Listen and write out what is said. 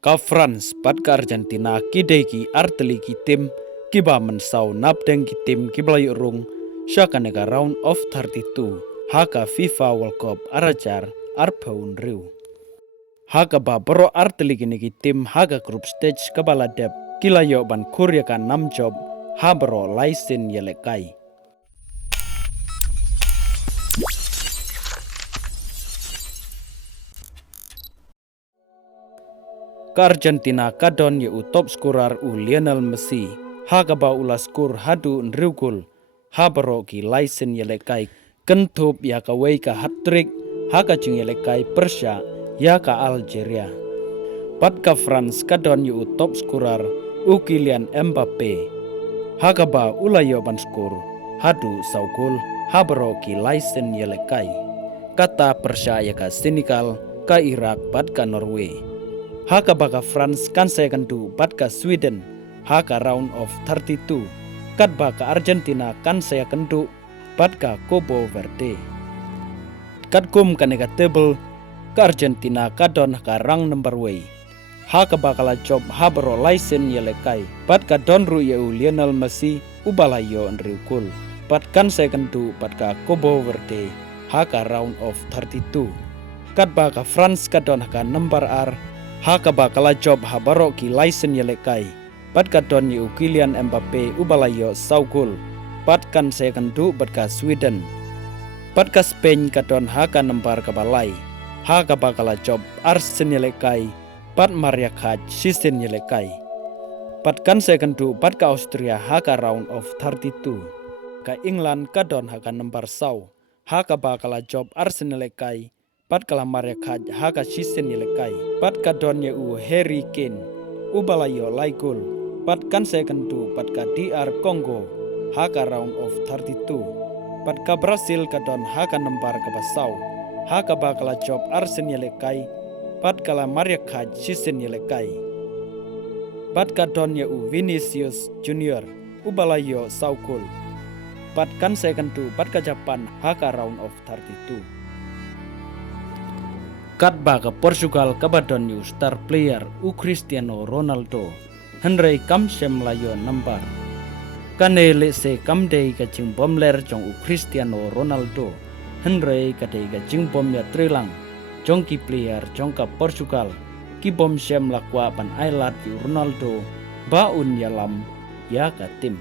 Ka France pat ka Argentina kidei ki arteli ki tim kiba mensau napdeng ki tim kiblayu rung syaka nega round of 32 haka FIFA World Cup arajar arpaun riu. Haka ba bro arteli ki tim haka group stage kabala dep kilayo ban Korea ka 6 job ha bro laisin yelekai. Ka Argentina kadon u top scorer Lionel Messi haka ba ula skor hadu nriugul habaro ki laisen yelekai kentup ya ka wei ka hat-trick haka jing yelekai Persia ya ka Algeria. Pat ka France kadon u top scorer Kylian Mbappe haka ba ula yo ban skor hadu saugul habaro ki laisen yelekai. Kata Persia ya ka Senegal ka Iraq pat ka Norway. Haka baka France kan second to pat ka Sweden haka round of 32 kat baka Argentina kan saya kendu pat ka Cabo Verde kat kum kaneka table ka Argentina kadon ka rang number way haka bakala job habro laisen yelekai pat ka don ru yeu Lionel Messi ubalayo nriukul pat kan second to pat ka Cabo Verde haka round of 32 kat baka France kadon ka number R haka bakala job habaro ki laisen yelekai pat kadon yu Kylian Mbappe ubalayo saugul pat kan second du pat ka Sweden pat ka Spain kadon haka nempar ka balai haka bakala job Arsenal yelekai pat Maria Kaj season yelekai pat kan second du pat ka Austria haka round of 32 ka England kadon haka nempar sau haka bakala job Arsenal yelekai pat kala Maria Kaj haka season yelekai pat kadon yu Harry Kane ubalayo laigul pat kan second tu pat ka DR Congo haka round of 32 pat ka Brazil kadon haka nempar ka basau haka bakala job Arsenal yelekai pat kala Maria Kaj season yelekai pat kadon u Vinicius Junior ubalayo saukul pat kan second tu pat ka Japan haka round of 32 kat baka Portugal kabadon yu star player Cristiano Ronaldo Henry kam sem layo nambar kanele se kam dei ka jing bom ler jong Cristiano Ronaldo Henry ka dei ka jing bom ya trilang jong ki player jong ka Portugal ki bom sem lakwa pan ailat yu Ronaldo baun yalam ya ka tim